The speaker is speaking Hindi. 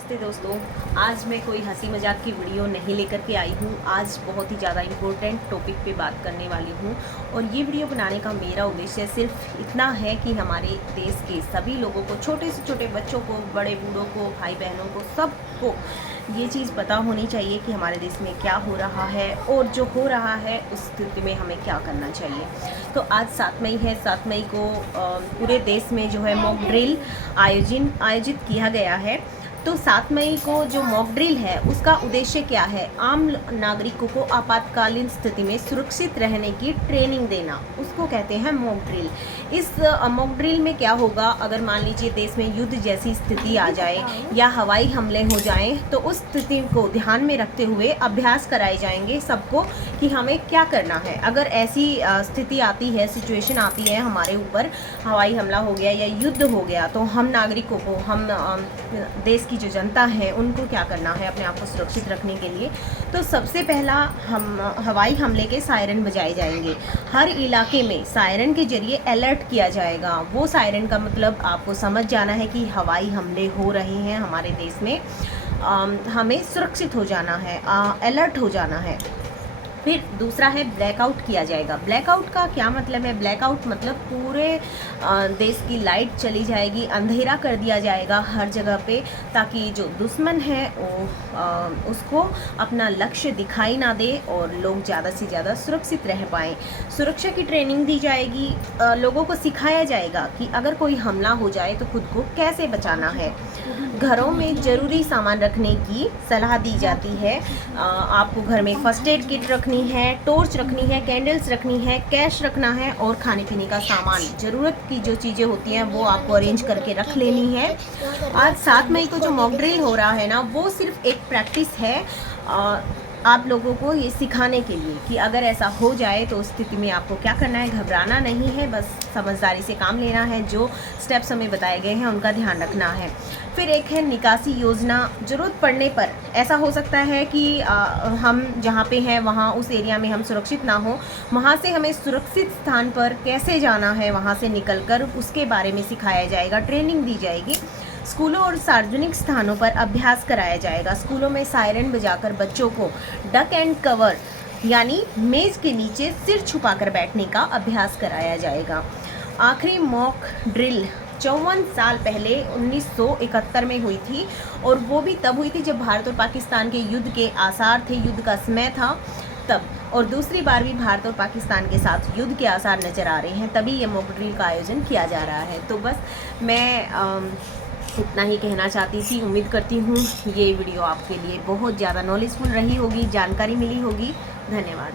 नमस्ते दोस्तों। आज मैं कोई हंसी मजाक की वीडियो नहीं लेकर के आई हूँ। आज बहुत ही ज़्यादा इम्पोर्टेंट टॉपिक पे बात करने वाली हूँ और ये वीडियो बनाने का मेरा उद्देश्य सिर्फ इतना है कि हमारे देश के सभी लोगों को, छोटे से छोटे बच्चों को, बड़े बूढ़ों को, भाई बहनों को, सबको ये चीज़ पता होनी चाहिए कि हमारे देश में क्या हो रहा है और जो हो रहा है उस स्थिति में हमें क्या करना चाहिए। तो आज 7 मई है। 7 मई को पूरे देश में जो है मॉक ड्रिल आयोजित किया गया है। तो 7 मई को जो मॉक ड्रिल है उसका उद्देश्य क्या है? आम नागरिकों को आपातकालीन स्थिति में सुरक्षित रहने की ट्रेनिंग देना, उसको कहते हैं मॉक ड्रिल। इस मॉक ड्रिल में क्या होगा, अगर मान लीजिए देश में युद्ध जैसी स्थिति आ जाए या हवाई हमले हो जाएं, तो उस स्थिति को ध्यान में रखते हुए अभ्यास कराए जाएंगे सबको कि हमें क्या करना है। अगर ऐसी स्थिति आती है, सिचुएशन आती है हमारे ऊपर, हवाई हमला हो गया या युद्ध हो गया, तो हम नागरिकों को, हम देश की जो जनता है उनको क्या करना है अपने आप को सुरक्षित रखने के लिए। तो सबसे पहला हम हवाई हमले के सायरन बजाए जाएंगे। हर इलाके में सायरन के जरिए अलर्ट किया जाएगा। वो सायरन का मतलब आपको समझ जाना है कि हवाई हमले हो रहे हैं हमारे देश में, हमें सुरक्षित हो जाना है, अलर्ट हो जाना है। फिर दूसरा है ब्लैकआउट किया जाएगा। ब्लैकआउट का क्या मतलब है? ब्लैकआउट मतलब पूरे देश की लाइट चली जाएगी, अंधेरा कर दिया जाएगा हर जगह पे, ताकि जो दुश्मन है वो उसको अपना लक्ष्य दिखाई ना दे और लोग ज़्यादा से ज़्यादा सुरक्षित रह पाएँ। सुरक्षा की ट्रेनिंग दी जाएगी, लोगों को सिखाया जाएगा कि अगर कोई हमला हो जाए तो खुद को कैसे बचाना है। घरों में ज़रूरी सामान रखने की सलाह दी जाती है। आपको घर में फर्स्ट एड किट रखनी है, टॉर्च रखनी है, कैंडल्स रखनी है, कैश रखना है और खाने पीने का सामान, ज़रूरत की जो चीज़ें होती हैं वो आपको अरेंज करके रख लेनी है। आज 7 मई को जो मॉक ड्रिल हो रहा है ना, वो सिर्फ एक प्रैक्टिस है आप लोगों को ये सिखाने के लिए कि अगर ऐसा हो जाए तो उस स्थिति में आपको क्या करना है। घबराना नहीं है, बस समझदारी से काम लेना है। जो स्टेप्स हमें बताए गए हैं उनका ध्यान रखना है। फिर एक है निकासी योजना। ज़रूरत पड़ने पर ऐसा हो सकता है कि हम जहाँ पे हैं वहाँ उस एरिया में हम सुरक्षित ना हो, वहाँ से हमें सुरक्षित स्थान पर कैसे जाना है, वहाँ से निकलकर उसके बारे में सिखाया जाएगा, ट्रेनिंग दी जाएगी। स्कूलों और सार्वजनिक स्थानों पर अभ्यास कराया जाएगा। स्कूलों में सायरन बजाकर बच्चों को डक एंड कवर यानी मेज के नीचे सिर छुपाकर बैठने का अभ्यास कराया जाएगा। आखिरी मॉक ड्रिल 54 साल पहले 1971 में हुई थी और वो भी तब हुई थी जब भारत और पाकिस्तान के युद्ध के आसार थे, युद्ध का समय था तब। और दूसरी बार भी भारत और पाकिस्तान के साथ युद्ध के आसार नज़र आ रहे हैं, तभी ये मॉक ड्रिल का आयोजन किया जा रहा है। तो बस मैं इतना ही कहना चाहती थी। उम्मीद करती हूँ ये वीडियो आपके लिए बहुत ज़्यादा नॉलेजफुल रही होगी, जानकारी मिली होगी। धन्यवाद।